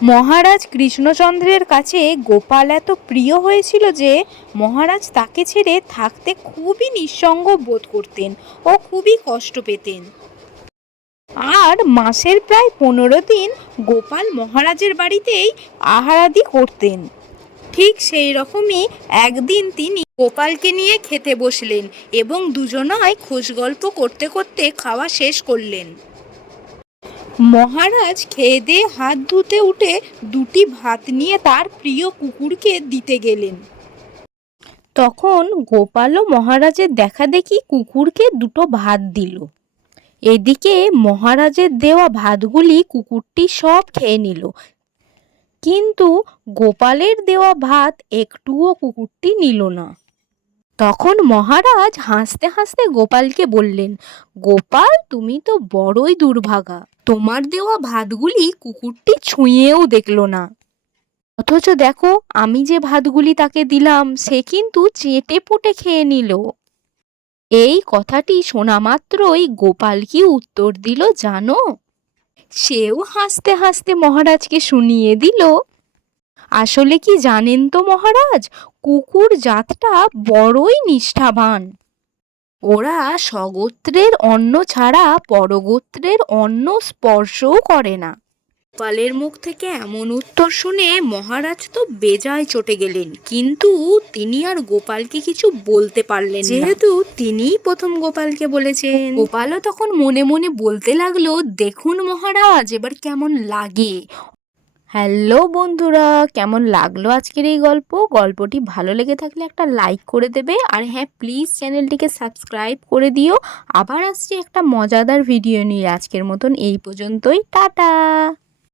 মহারাজ কৃষ্ণচন্দ্রের কাছে গোপাল এত প্রিয় হয়েছিল যে মহারাজ তাকে ছেড়ে থাকতে খুবই নিঃসঙ্গ বোধ করতেন ও খুবই কষ্ট পেতেন। আর মাসের প্রায় পনেরো দিন গোপাল মহারাজের বাড়িতেই আহারাদি করতেন। ঠিক সেই রকমই একদিন তিনি গোপালকে নিয়ে খেতে বসলেন এবং দুজনায় খোঁজ গল্প করতে করতে খাওয়া শেষ করলেন। মহারাজ খেয়ে হাত ধুতে উঠে দুটি ভাত নিয়ে তার প্রিয় কুকুরকে দিতে গেলেন। তখন গোপালও মহারাজের দেখা দেখি কুকুরকে দুটো ভাত দিল। এদিকে মহারাজের দেওয়া ভাতগুলি কুকুরটি সব খেয়ে নিল। কিন্তু গোপালের দেওয়া ভাত একটুও কুকুরটি নিল না। তখন মহারাজ হাসতে হাসতে গোপালকে বললেন, গোপাল, তুমি তো বড়ই দুর্ভাগা। তোমার দেওয়া ভাতগুলি কুকুরটি ছুঁয়েও দেখল না। অথচ দেখো, আমি যে ভাতগুলি তাকে দিলাম, সে কিন্তু চেটে পুটে খেয়ে নিল। এই কথাটি শোনা মাত্রই গোপাল কি উত্তর দিল জানো? সেও হাসতে হাসতে মহারাজকে শুনিয়ে দিল আসলে কি জানেন তো মহারাজ? কুকুর জাতটা বড়ই নিষ্ঠাবান। ওরা স্বগোত্রের অন্ন ছাড়া পরগোত্রের অন্ন স্পর্শও করে না। গোপালের মুখ থেকে এমন উত্তর শুনে মহারাজ তো বেজায় চটে গেলেন। কিন্তু তিনি আর গোপালকে কিছু বলতে পারলেন যেহেতু তিনিই প্রথম গোপালকে বলেছেন। গোপালও তখন মনে মনে বলতে লাগল, দেখুন মহারাজ, এবার কেমন লাগে? হ্যালো বন্ধুরা, কেমন লাগল আজকের এই গল্প? গল্পটি ভালো লেগে থাকলে একটা লাইক করে দেবে। আর হ্যাঁ প্লিজ চ্যানেলটিকে সাবস্ক্রাইব করে দিও। আবার আসছি একটা মজাদার ভিডিও নিয়ে আজকের মতন এই পর্যন্তই। টাটা!